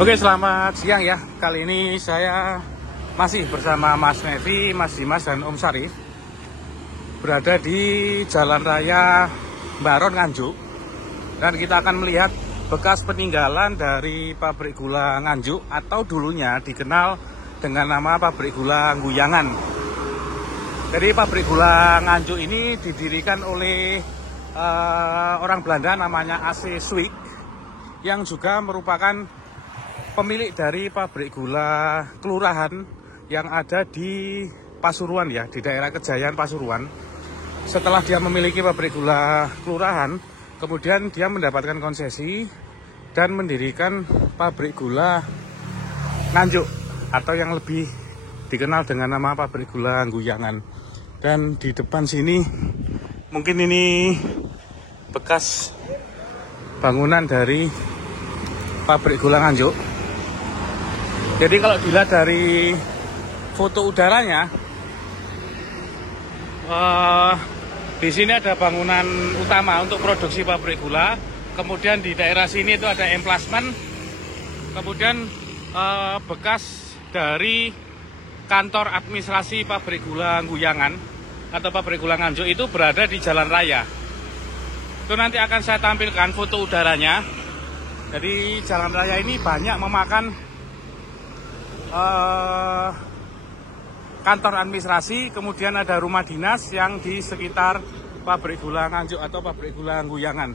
Oke, selamat siang ya. Kali ini saya masih bersama Mas Nevi, Mas Dimas, dan Om Syarif. Berada di Jalan Raya Baron Nganjuk. Dan kita akan melihat bekas peninggalan dari pabrik gula Nganjuk, atau dulunya dikenal dengan nama pabrik gula Nguyangan. Jadi pabrik gula Nganjuk ini didirikan oleh orang Belanda namanya A.C. Swick, yang juga merupakan pemilik dari pabrik gula kelurahan yang ada di Pasuruan ya, di daerah Kejayaan Pasuruan. Setelah dia memiliki pabrik gula kelurahan, kemudian dia mendapatkan konsesi dan mendirikan pabrik gula Nganjuk, atau yang lebih dikenal dengan nama pabrik gula Nguyangan. Dan di depan sini mungkin ini bekas bangunan dari pabrik gula Nganjuk. Jadi kalau dilihat dari foto udaranya, di sini ada bangunan utama untuk produksi pabrik gula. Kemudian di daerah sini itu ada emplasmen. Kemudian bekas dari kantor administrasi pabrik gula Nguyangan atau pabrik gula Nganjuk itu berada di jalan raya. Itu nanti akan saya tampilkan foto udaranya. Jadi jalan raya ini banyak memakan kantor administrasi, kemudian ada rumah dinas yang di sekitar pabrik gula Nganjuk atau pabrik gula Nguyangan.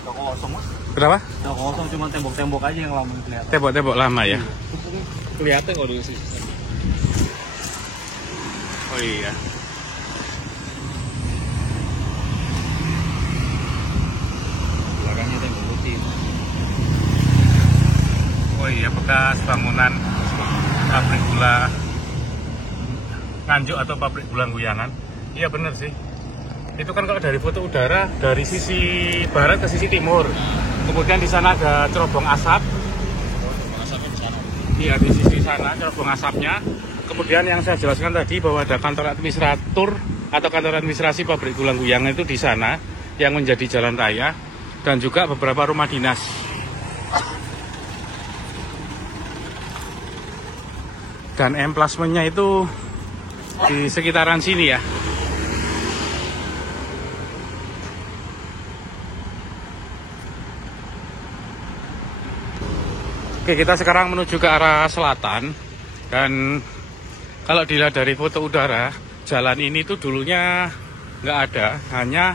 Udah kosong, Mas. Kenapa? Udah kosong, cuma tembok-tembok aja yang lama kelihatan. Tembok-tembok lama ya? Kelihatan kok dulu sih. Oh iya. Belakangnya tembok putih. Oh iya, bekas bangunan pabrik gula Nganjuk atau pabrik gula Nguyangan. Iya bener sih. Itu kan kalau dari foto udara, dari sisi barat ke sisi timur. Kemudian di sana ada cerobong asap. Asapnya di sana. Iya, di sisi sana cerobong asapnya. Kemudian yang saya jelaskan tadi bahwa ada kantor administratur atau kantor administrasi pabrik gula Nguyangan itu di sana yang menjadi jalan raya, dan juga beberapa rumah dinas. Dan emplasmennya itu di sekitaran sini ya. Oke, kita sekarang menuju ke arah selatan. Dan kalau dilihat dari foto udara, jalan ini tuh dulunya nggak ada, hanya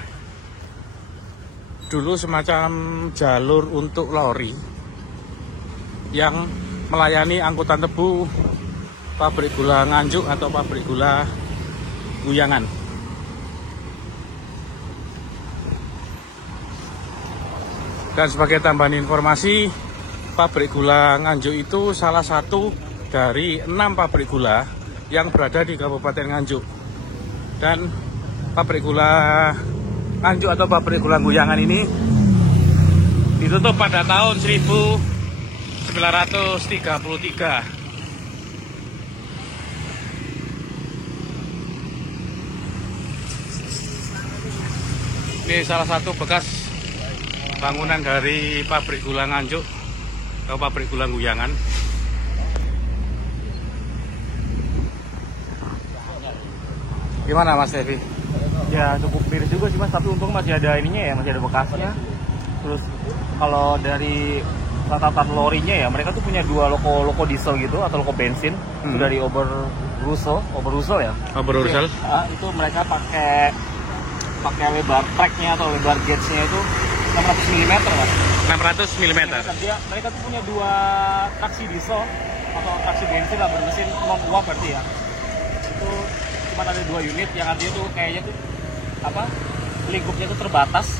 dulu semacam jalur untuk lori yang melayani angkutan tebu pabrik gula Nganjuk atau pabrik gula Nguyangan. Dan sebagai tambahan informasi, pabrik gula Nganjuk itu salah satu dari 6 pabrik gula yang berada di Kabupaten Nganjuk. Dan pabrik gula Nganjuk atau pabrik gula Nguyangan ini ditutup pada tahun 1933. Ini salah satu bekas bangunan dari pabrik gula Nganjuk atau pabrik gula Nguyangan. Gimana Mas Devi? Ya cukup miris juga sih, Mas, tapi untung masih ada ininya ya, masih ada bekasnya. Terus kalau dari catatan lorinya ya, mereka tuh punya dua loko diesel gitu atau loko bensin. Itu dari Oberrussel ya. Oberrussel. Itu mereka pakai lebar tracknya atau lebar gauge-nya itu 600 mm, Mas. 600 mm. Mereka tuh punya dua taksi diesel atau taksi bensin lah bermesin non-uap berarti ya. Itu cuma ada 2 unit, yang artinya tuh kayaknya tuh lingkupnya tuh terbatas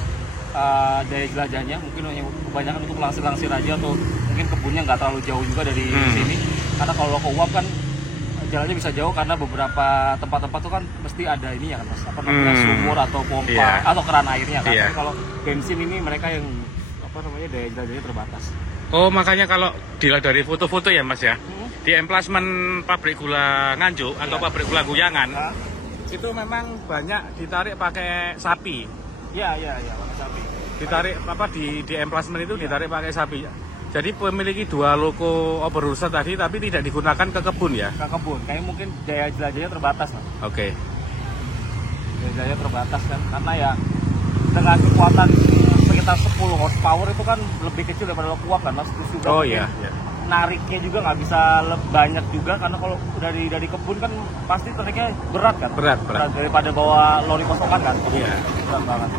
daya jelajahnya. Mungkin hanya kebanyakan untuk langsir-langsir aja, atau mungkin kebunnya nggak terlalu jauh juga dari sini. Karena kalau loko uap kan jalannya bisa jauh, karena beberapa tempat-tempat tuh kan mesti ada ini ya kan, Mas, sumur atau pompa atau keran airnya kan. Tapi kalau bensin ini mereka yang daya jelajahnya terbatas. Oh, makanya kalau dilihat dari foto-foto ya Mas ya, di emplasmen pabrik gula Nganjuk atau pabrik gula Guyangan, itu memang banyak ditarik pakai sapi. Iya, pakai sapi. Ditarik apa di emplasmen itu ditarik pakai sapi. Jadi memiliki 2 loko overhauser tadi, tapi tidak digunakan ke kebun ya? Ke kebun, kayak mungkin daya jelajahnya terbatas, Mas. Oke. Daya jelajahnya terbatas kan, karena ya dengan kekuatan sekitar 10 horsepower itu kan lebih kecil daripada loko uap kan, Mas. Terus juga iya. nariknya juga nggak bisa banyak juga, karena kalau dari kebun kan pasti tariknya berat kan. Berat. Daripada bawa lori kosongan kan. Iya. Berat banget.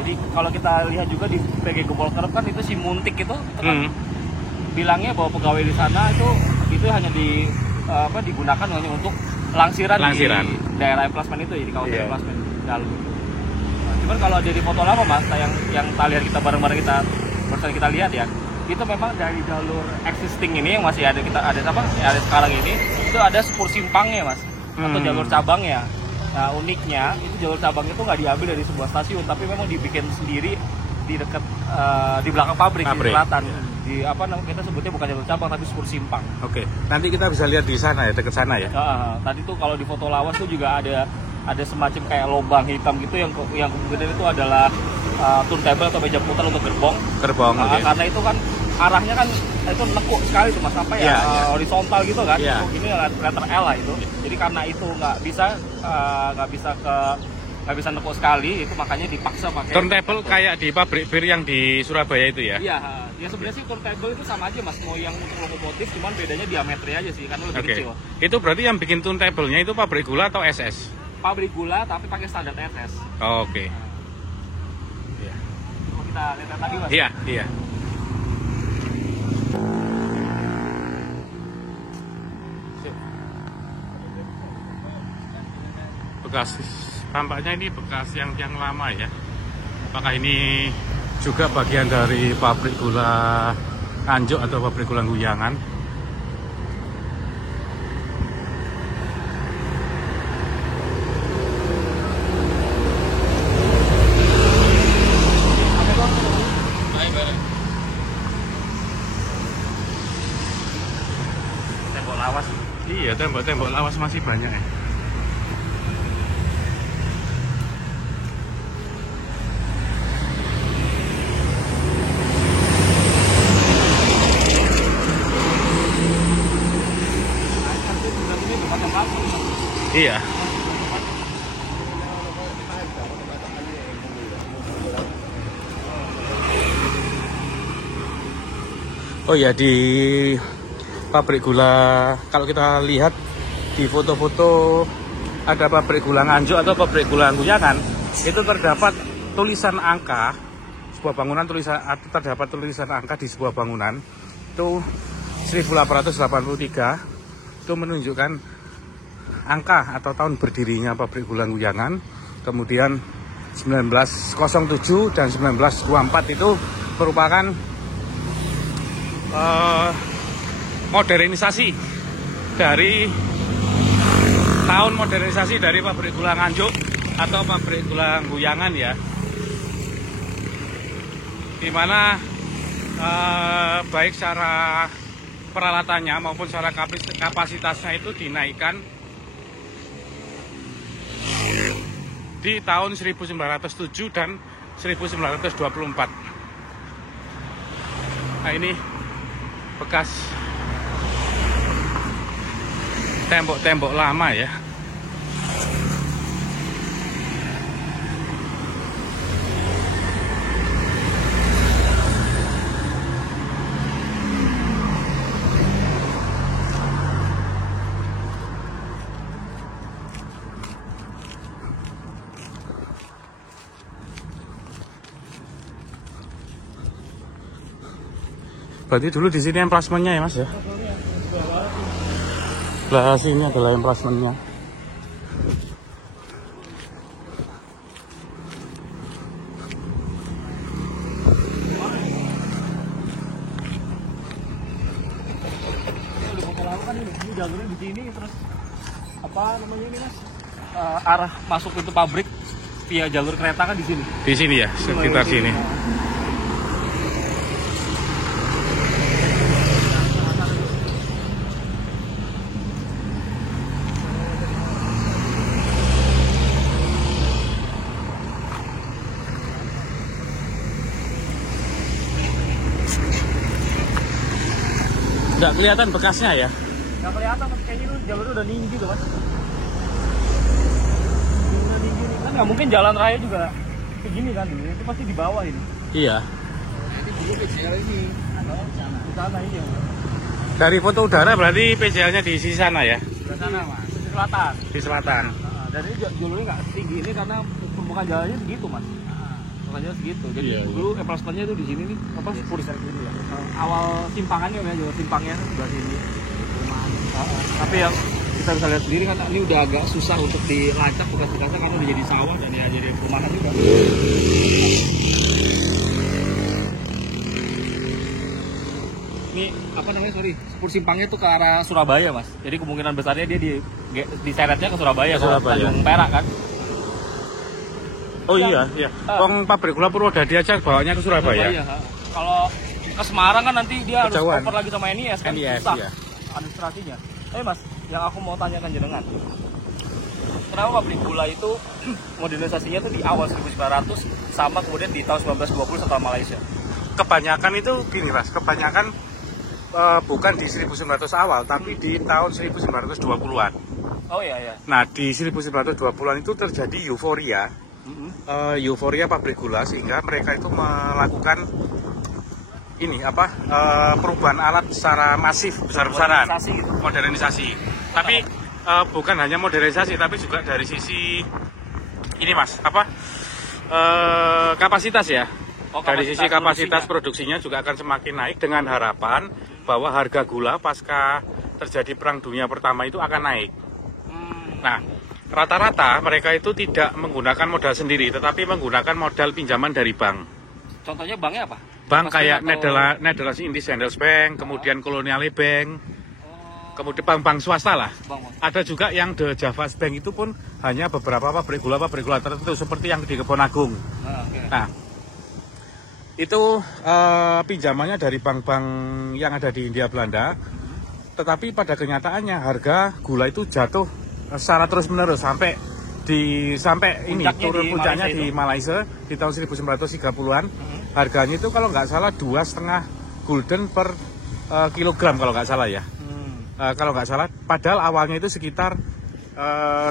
Jadi kalau kita lihat juga di PG Gempol Kerep kan itu si Muntik itu kan bilangnya bahwa pegawai di sana itu hanya digunakan hanya untuk langsiran. Di daerah emplasmen itu ya, di kawasan emplasmen dalam. Nah, cuman kalau ada di foto lama, Mas, yang talian kita bareng-bareng kita lihat ya, itu memang dari jalur existing ini yang masih ada sekarang ini, itu ada sepur simpangnya, Mas, atau jalur cabangnya. Nah, uniknya itu jalur cabang itu nggak diambil dari sebuah stasiun, tapi memang dibikin sendiri di dekat di belakang pabrik. Di selatan. Di kita sebutnya bukan jalur cabang tapi sepur simpang. Oke. Nanti kita bisa lihat di sana ya, dekat sana ya. Tadi tuh kalau di foto lawas tuh juga ada semacam kayak lubang hitam gitu yang kemudian itu adalah turntable atau meja putar untuk gerbong. Karena itu kan arahnya kan itu nekuk sekali tuh, Mas, sampai horizontal gitu kan. Ini letter L lah itu. Jadi karena itu nggak bisa nekuk sekali, itu makanya dipaksa pakai turntable kayak di pabrik bir yang di Surabaya itu ya. Iya, ya sebenarnya sih turntable itu sama aja, Mas, mau yang untuk lokomotif, cuman bedanya diameternya aja sih, karena lebih kecil. Itu berarti yang bikin turntable-nya itu pabrik gula atau SS? Pabrik gula tapi pakai standar SS. Oke. Iya. Mau kita lihat lagi, Mas? Iya. Bekas, tampaknya ini bekas yang lama ya. Apakah ini juga bagian dari pabrik gula Nganjuk atau pabrik gula Guyangan? Tembok lawas. Iya, tembok lawas masih banyak ya. Iya. Oh ya, di pabrik gula, kalau kita lihat di foto-foto ada pabrik gula Nganjuk atau pabrik gula Guyangan, itu terdapat tulisan angka sebuah bangunan, terdapat tulisan angka di sebuah bangunan itu 1883, itu menunjukkan angka atau tahun berdirinya pabrik gula Guyangan. Kemudian 1907 dan 1924 itu merupakan modernisasi dari tahun modernisasi dari pabrik gula Nganjuk atau pabrik gula Guyangan ya, dimana baik secara peralatannya maupun secara kapasitasnya itu dinaikkan di tahun 1907 dan 1924. Nah, ini bekas tembok-tembok lama ya. Berarti dulu di sini emplasmennya ya, Mas ya? Sebelah sini adalah emplasmennya. Ini jalurnya di sini, terus apa namanya ini, Mas? Arah masuk pintu pabrik via jalur kereta kan di sini. Di sini ya, sekitar sini. nggak kelihatan bekasnya ya. Nggak kelihatan, mas. Kayaknya itu jalurnya udah tinggi tuh, mas. Udah tinggi nih. Kan nggak mungkin jalan raya juga begini kan dulu. Itu pasti di bawah ini. Iya. Nanti dulu PCL ini. Atau di sana ini ya. Dari foto udara berarti PCL-nya di sisi sana ya? Di sana, mas. Di selatan. Di selatan. Nah, dan ini jalurnya nggak setinggi ini karena permukaan jalannya segitu, mas. Permukaan jalan segitu. Jadi Iya, dulu emplosmentnya itu di sini nih. Apa Puri ini ya? Awal simpangannya ya, jalur simpangnya sebelah sini. Tapi yang kita bisa lihat sendiri kan ini udah agak susah untuk dilacak bekas-bekasnya karena udah jadi sawah dan ya jadi perumahan juga. Ini apa namanya, sorry, spur simpangnya tuh ke arah Surabaya, mas. Jadi kemungkinan besarnya dia diseretnya ke Surabaya, Ke Surabaya. Tanjung Perak kan. Oh iya, iya. Wong pabrik gula Purwodadi aja bawanya ke Surabaya. Kalau ke Semarang kan nanti dia harus Kejauhan. over lagi sama NIS kan, NIS, susah iya. administrasinya. Mas, yang aku mau tanyakan jenengan, kenapa pabrik gula itu modernisasinya tuh di awal 1900 sama kemudian di tahun 1920 setelah Malaysia? Kebanyakan itu gini mas, kebanyakan bukan di 1900 awal, tapi di tahun 1920-an. Oh iya. Nah di 1920-an itu terjadi euforia, euforia pabrik gula sehingga mereka itu melakukan ini apa perubahan alat secara masif besar-besaran, modernisasi. Tapi bukan hanya modernisasi, tapi juga dari sisi ini mas apa kapasitas ya. Dari sisi kapasitas produksinya juga akan semakin naik dengan harapan bahwa harga gula pasca terjadi Perang Dunia Pertama itu akan naik. Nah, rata-rata mereka itu tidak menggunakan modal sendiri, tetapi menggunakan modal pinjaman dari bank. Contohnya banknya apa? Bank kayak Nederlandse Indische Bank, kemudian Koloniale Bank, kemudian bank-bank swasta lah. Ada juga yang The Java Bank itu pun hanya beberapa pabrik gula tertentu seperti yang di Kebon Agung. Nah, itu pinjamannya dari bank-bank yang ada di Hindia Belanda, tetapi pada kenyataannya harga gula itu jatuh secara terus-menerus sampai ini turun puncaknya di Malaysia di tahun 1930-an. Harganya itu kalau nggak salah 2,5 gulden per kilogram kalau nggak salah ya. Kalau nggak salah, padahal awalnya itu sekitar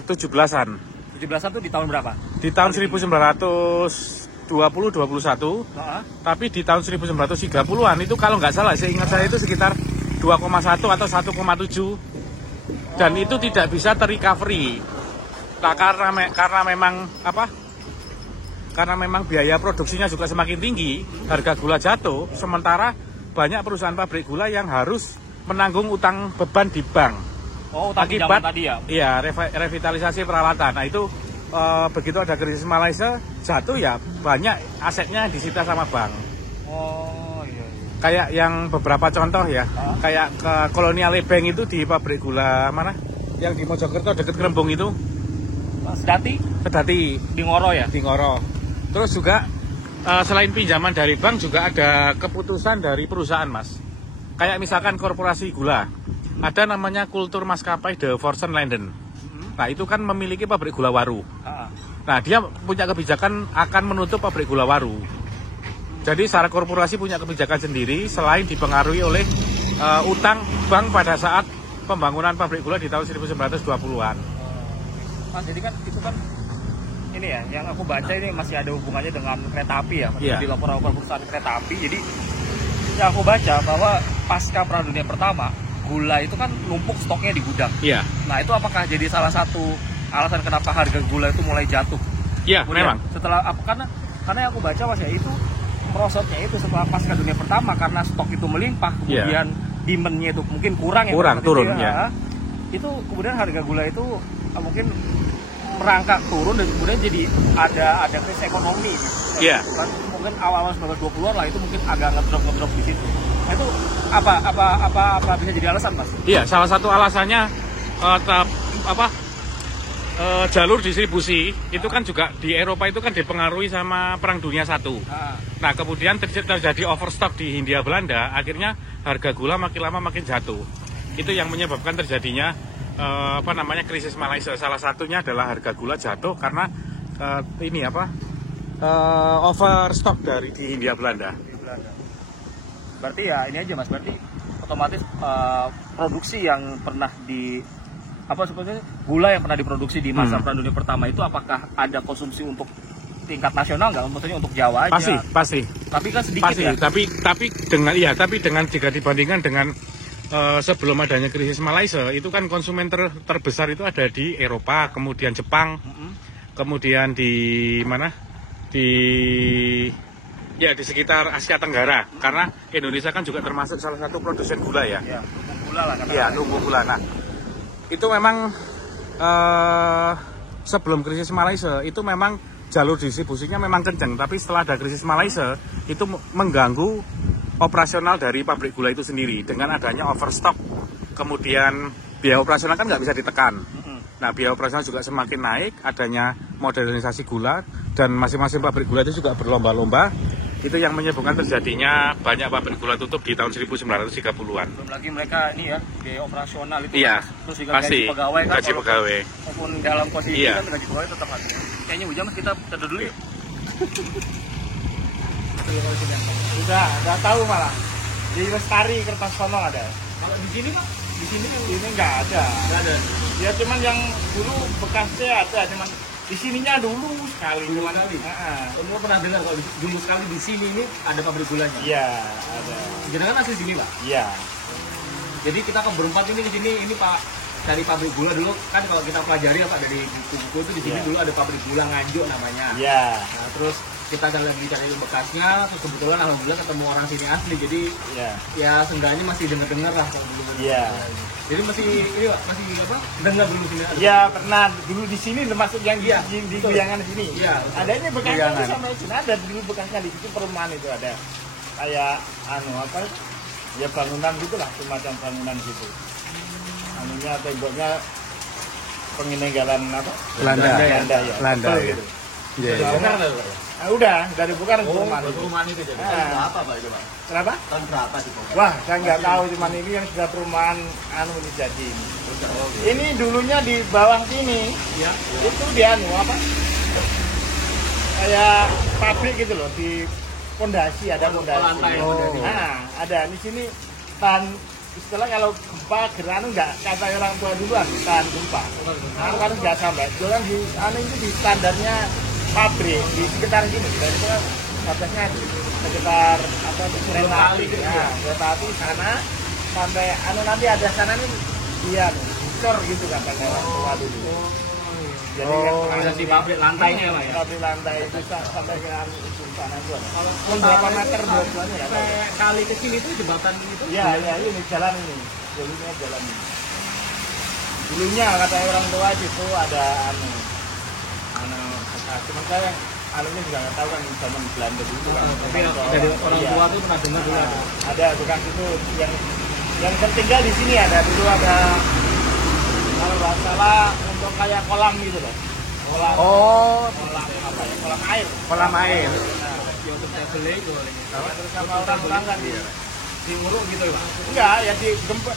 17-an. 17-an itu di tahun berapa? Di tahun 1920-21, tapi di tahun 1930-an itu kalau nggak salah, seingat saya itu sekitar 2,1 atau 1,7, dan itu tidak bisa terrecovery. Nah, karena memang apa? Karena memang biaya produksinya juga semakin tinggi, harga gula jatuh, sementara banyak perusahaan pabrik gula yang harus menanggung utang beban di bank. Oh, utang pinjaman tadi ya? Iya, revitalisasi peralatan. Nah itu begitu ada krisis Malaysia jatuh ya banyak asetnya disita sama bank. Oh iya. Kayak yang beberapa contoh ya, kayak ke Koloniale Bank itu di pabrik gula mana? Yang di Mojokerto deket Krembung itu. Sedati. Di Ngoro ya? Di Ngoro. Terus juga selain pinjaman dari bank juga ada keputusan dari perusahaan mas. Kayak misalkan korporasi gula, ada namanya Kultur Maskapai De Forsen Landen. Nah itu kan memiliki pabrik gula Waru. Nah dia punya kebijakan akan menutup pabrik gula Waru. Jadi secara korporasi punya kebijakan sendiri selain dipengaruhi oleh utang bank pada saat pembangunan pabrik gula di tahun 1920-an. Mas, jadi kan itu kan ini ya, yang aku baca ini masih ada hubungannya dengan kereta api ya, masih di laporan perusahaan kereta api. Jadi yang aku baca bahwa pasca Perang Dunia Pertama, gula itu kan numpuk stoknya di gudang. Iya. Nah itu apakah jadi salah satu alasan kenapa harga gula itu mulai jatuh? Iya, memang. Setelah karena yang aku baca mas ya itu merosotnya itu setelah pasca Dunia Pertama karena stok itu melimpah, kemudian demand-nya itu mungkin kurang turun ya. Itu kemudian harga gula itu mungkin merangkak turun dan kemudian jadi ada krisis ekonomi. Iya. Kan mungkin awal-awal 1920-an lah itu mungkin agak ngedrop di situ. Nah, itu apa bisa jadi alasan mas? Iya, salah satu alasannya jalur distribusi itu kan juga di Eropa itu kan dipengaruhi sama Perang Dunia I. Nah kemudian terjadi overstock di Hindia Belanda, akhirnya harga gula makin lama makin jatuh. Itu yang menyebabkan terjadinya krisis Malaysia. Salah satunya adalah harga gula jatuh karena overstock dari di Hindia Belanda. Berarti ya ini aja mas, berarti otomatis produksi yang pernah sebenarnya gula yang pernah diproduksi di masa Perang Dunia Pertama itu apakah ada konsumsi untuk tingkat nasional nggak? Maksudnya untuk Jawa aja? Pasti. Tapi kan sedikit pasti, ya. Tapi dengan jika dibandingkan dengan sebelum adanya krisis Malaysia, itu kan konsumen terbesar itu ada di Eropa, kemudian Jepang, kemudian di mana? Di sekitar Asia Tenggara. Karena Indonesia kan juga termasuk salah satu produsen gula ya. Iya, lumbung gula lah. Iya, lumbung gula. Nah, itu memang sebelum krisis Malaysia itu memang jalur distribusinya memang kencang, tapi setelah ada krisis Malaysia itu mengganggu operasional dari pabrik gula itu sendiri dengan adanya overstock, kemudian biaya operasional kan nggak bisa ditekan. Nah, biaya operasional juga semakin naik, adanya modernisasi gula, dan masing-masing pabrik gula itu juga berlomba-lomba. Itu yang menyebabkan terjadinya banyak pabrik gula tutup di tahun 1930-an. Belum lagi mereka ini ya, biaya operasional itu. Iya, terus juga pasti. Gaji pegawai kan. Gaji pegawai. Maupun dalam posisi Iya. kan gaji pegawai tetap ada. Kayaknya hujan Mas, kita tidur dulu ya. Udah, nggak tahu malah. Di Lestari Kertosono ada. Kalau di sini Pak, di sini kan Ini nggak ada. nggak ada. Ya cuman yang dulu bekasnya ada, cuman di sininya dulu sekali. Dulu Cuman, sekali? Heeh. Semua pernah dengar kalau dulu sekali di sini ini ada pabrik gulanya. Iya, ada. Jangan asli sini Pak. Iya. Jadi kita ke berempat ini ke sini, ini Pak dari pabrik gula dulu kan kalau kita pelajari ya Pak dari buku-buku itu di sini Iya. dulu ada pabrik gula Nganjuk namanya. Iya. Nah, terus kita lagi cari bekasnya, terus kebetulan alhamdulillah ketemu orang sini asli, jadi Iya. ya seenggaknya masih dengar lah kalau dulu. Iya. Jadi masih ini Pak, masih apa? Dengar dulu sini. ada. Iya, pernah dulu di sini termasuk yang Iya, di betul. Guyangan sini. Iya, betul. Adanya bekasnya Guyangan. itu sama sini ada dulu bekasnya di situ perumahan itu ada. Kayak apa? Ya bangunan gitulah, semacam bangunan gitu. Anunya temboknya peninggalan apa? Belanda. Belanda ya. Belanda, Betul ya. gitu. Iya, iya. Dengar lah Pak. Nah, udah dari bukan Oh, perumahan itu. perumahan itu jadi. Ah. Berapa Pak itu Pak? Kenapa? Tahun berapa sih Pak? Wah, saya nggak tahu, cuman ini yang sudah perumahan ini jadi. Ini dulunya di bawah sini, Iya. itu di apa? Kayak pabrik gitu loh, di pondasi ada pondasi. lantai, pondasi. Nah, ada di sini tahan istilah kalau gempa gerhana nggak kata orang tua duluan tahan gempa. Nah, kan nggak sampai. Jualan di itu di standarnya pabrik di sekitar sini. Dan itu kan batasnya sekitar apa itu kereta api gitu ya. Kereta api sana sampai nanti ada sana nih dia bocor gitu katanya orang tua dulu. Jadi kan Organisasi pabrik lantainya ya Pak ya. pabrik lantai itu sampai ke ujung sana itu. Kalau berapa meter dua-duanya ya? Sampai kali kecil itu jembatan itu. Iya, ya ini jalan ini. Dulunya jalan ini. Dulunya kata orang tua itu ada cuman saya anunya juga nggak tahu kan zaman Belanda dulu kan. Tapi dari orang Iya. tua tuh pernah dengar dulu. Nah, ada bukan itu yang tertinggal di sini ada dulu ada kalau nggak salah untuk kayak kolam gitu loh. Kolam. Oh, Kolam apa ya? Kolam air. kolam air. Nah, Ya untuk traveling itu. terus sama orang-orang kan Diuruk gitu ya Pak. enggak ya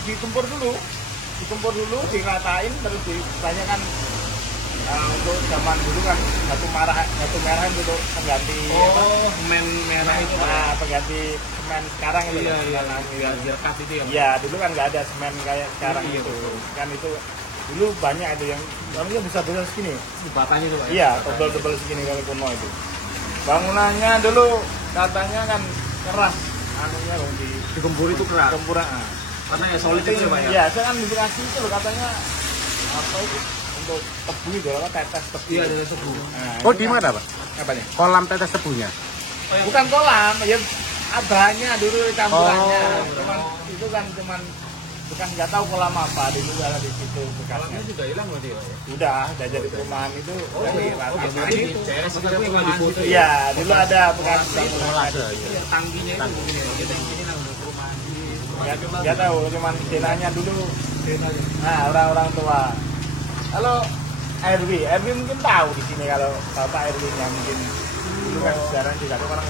digempur dulu diratain terus banyak kan untuk zaman dulu kan batu merah untuk pengganti Oh, semen merah itu Pak. nah pengganti semen sekarang itu Iya, loh. iya, Nah, biar cut itu ya. iya dulu kan nggak ada semen kayak sekarang Iya, itu betul. kan itu dulu banyak itu yang orangnya besar segini Batanya itu Pak. iya tebal segini kalau kuno itu bangunannya dulu katanya kan keras anunya loh di Digempur itu keras. gempuran Karena ya solid itu ya Pak ya. Iya, saya kan dikasih itu loh katanya apa itu untuk tebu itu apa tetes tebu. Iya, dari tebu. Nah, Oh, itu di kan- mana, Pak? Apa nih? Kolam tetes tebunya. Bukan kolam, ya abahnya dulu campurannya. Oh. Cuman itu kan cuman bukan nggak tahu kolam apa dulu ada di situ bekasnya. juga hilang berarti ya. Udah jadi perumahan itu dari rata. Berarti CS itu nggak difoto ya. Iya, dulu ada bekas bangunan. Tangkinya itu kita di sini lah untuk perumahan. Nggak tahu, cuman denanya dulu. Nah, orang-orang tua. Kalau RW mungkin tahu di sini kalau Bapak RW-nya mungkin dulu kan sekarang juga ada orang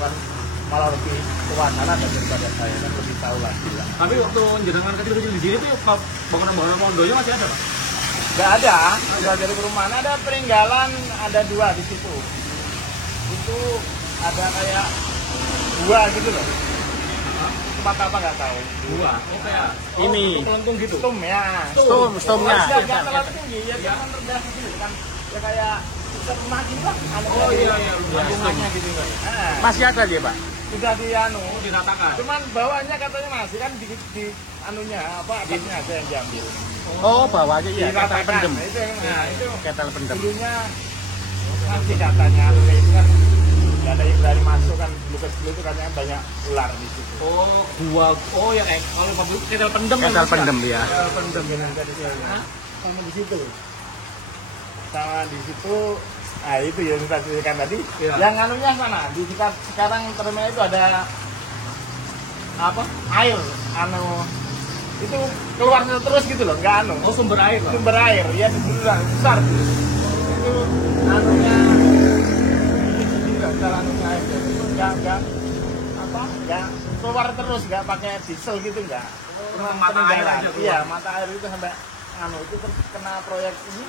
malah lebih tua sana daripada saya kan lebih tahu lagi lah. Tapi waktu jenengan kecil-kecil di sini tuh bangunan-bangunan pondonya masih ada Pak? Nggak ada, sudah dari perumahan ada peninggalan ada 2 di situ. Itu ada kayak 2 gitu loh. tempat apa nggak tahu. Dua. Oke ya. Ini. Melengkung gitu. Stum ya. Stumnya. Nggak terlalu tinggi ya, cuma rendah gitu kan. Ya kayak rumah gini lah. Oh iya iya. Lingkungannya gitu kan. Nah, Masih ada dia, Pak? sudah Diratakan. cuman bawahnya katanya masih kan di anunya apa atasnya ada yang diambil. Oh, bawahnya iya, ketel Diratakan. pendem. Nah, itu yang itu Ketel pendem. dulunya masih katanya anunya itu kan nggak ada yang berani masuk kan dulu kecil itu katanya banyak ular di situ. Oh, gua. Oh ya kalau pabrik ketel pendem. Ketel pendem ya. Pendem dengan tadi sama di situ. Sama di situ. Nah itu ya kita ceritakan tadi. Iya. Yang anunya sana di sekarang terminal itu ada apa? Air, itu keluar terus gitu loh, nggak anu. Oh, sumber air. Pak. Sumber air, ya dulu besar. Itu anunya tidak salah anunya air. Itu nggak apa? Nggak keluar terus, nggak pakai diesel gitu nggak. Cuma mata air aja keluar. Iya, mata air itu sampai itu kena proyek ini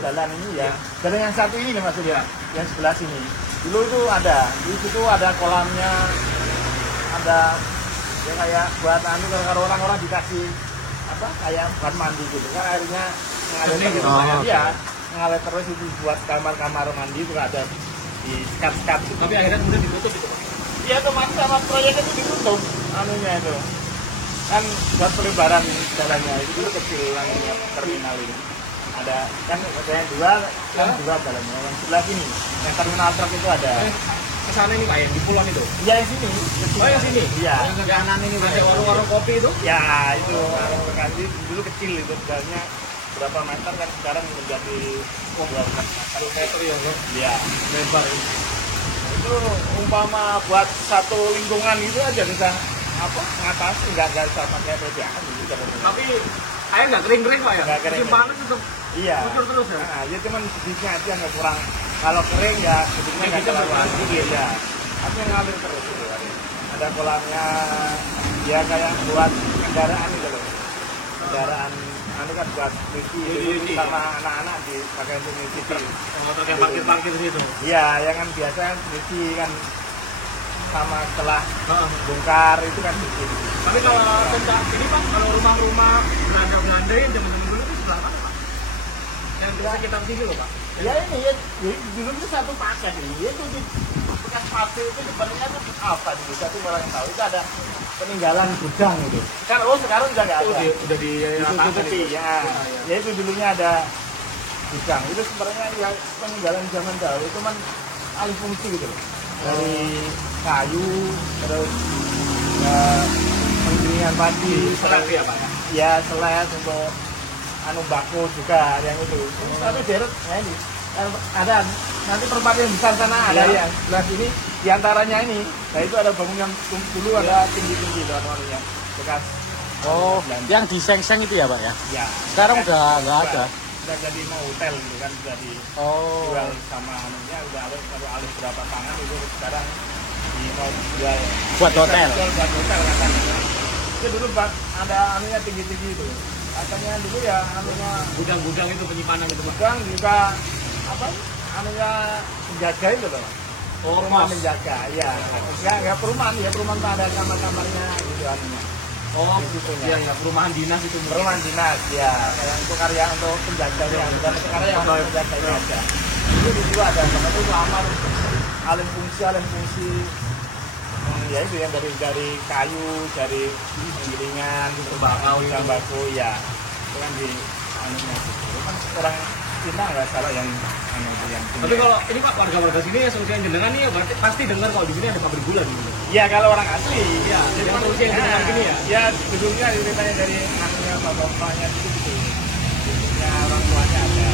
jalan ini ya. Dan yang satu ini nih maksudnya, yang sebelah sini. Dulu itu ada, di situ ada kolamnya, ada ya kayak buat kalau orang-orang dikasih apa kayak buat mandi gitu kan airnya ngalir terus. Oh, Iya, ngalir terus itu buat kamar-kamar mandi itu ada di sekat-sekat. Tapi akhirnya kemudian ditutup itu. Iya tuh masih sama proyek itu ditutup anunya itu. Kan buat pelebaran jalannya itu dulu kecil anunya terminal ini. Ada kan ada yang dua jalannya. Yang sebelah sini, yang terminal truk itu ada. Kesana ini Pak yang di pulau itu. Iya yang sini. Oh yang sini. Iya. Yang ke kanan ini ada warung-warung kopi itu. Ya itu bekasi dulu kecil itu jalannya berapa meter kan sekarang menjadi 2 meter ya. Iya. Lebar ini. Itu umpama buat satu lingkungan itu aja bisa apa ngatasi nggak bisa pakai PPAN gitu. Tapi air nggak kering-kering Pak ya? Nggak kering. Musim panas tetap Iya. bocor terus ya? Nah, ya cuman sedikitnya aja nggak kurang. Kalau kering ya sedikitnya nggak Sedikit terlalu berkurang. sedikit ya. Tapi ngalir terus gitu kan. Ada kolamnya ya kayak buat kendaraan gitu loh. Kendaraan anu kan buat cuci sama anak-anak dipakai untuk nyuci. Motor yang parkir-parkir situ. Iya, yang kan biasa nyuci kan sama setelah bongkar itu kan cuci. Tapi kalau tentang ini Pak, kalau rumah-rumah Belanda yang zaman dulu itu sebelah mana Pak? Yang di sekitar sini loh Pak. Ya ini ya, dulu itu satu paket ini, itu di bekas pabrik itu sebenarnya itu apa di desa itu orang yang tahu itu ada peninggalan gudang itu. Kan sekarang udah nggak ada. Udah Ditutupi ya. Ya itu dulunya ada gudang. Itu sebenarnya ya peninggalan zaman dahulu itu kan alih fungsi gitu loh. Dari kayu terus ya penggilingan padi, Selat ya Pak ya. ya selat untuk anu bako juga yang itu. Tapi deret ya ini ada nanti perempatan yang besar sana ada yang sebelah sini diantaranya ini. Nah itu ada bangunan dulu ada tinggi-tinggi loh anunya bekas. Oh, yang di seng-seng itu ya, Pak ya? Ya. Sekarang udah nggak ada. Udah jadi mau hotel gitu kan sudah dijual sama anunya udah alih berapa tangan itu sekarang di mau jual Buat hotel. Buat hotel katanya. Itu dulu ada anunya tinggi-tinggi itu. Katanya dulu ya anunya Gudang-gudang itu penyimpanan itu Pak. gudang juga apa anunya penjaga itu loh. Oh, Rumah kos. menjaga, iya. Ya perumahan tuh ada kamar-kamarnya gitu anunya. Oh, Di situnya. iya ya, perumahan dinas itu. Perumahan dinas, ya. Kayak untuk karya untuk penjaganya, bukan untuk karya yang penjaganya aja. Itu di situ ada, karena itu lamar alih fungsi. Ya itu yang dari kayu, dari penggilingan, tembakau, ya. Itu kan di anunya. Itu kan orang Cina nggak salah yang yang Tapi kalau ini Pak warga-warga sini ya solusi yang jenengan nih ya berarti pasti dengar kalau di sini ada pabrik gula gitu. ya kalau orang asli, ya. Jadi solusi yang jenengan gini ya. Ya sebelumnya ceritanya dari anunya bapaknya gitu. Ya orang tuanya ada.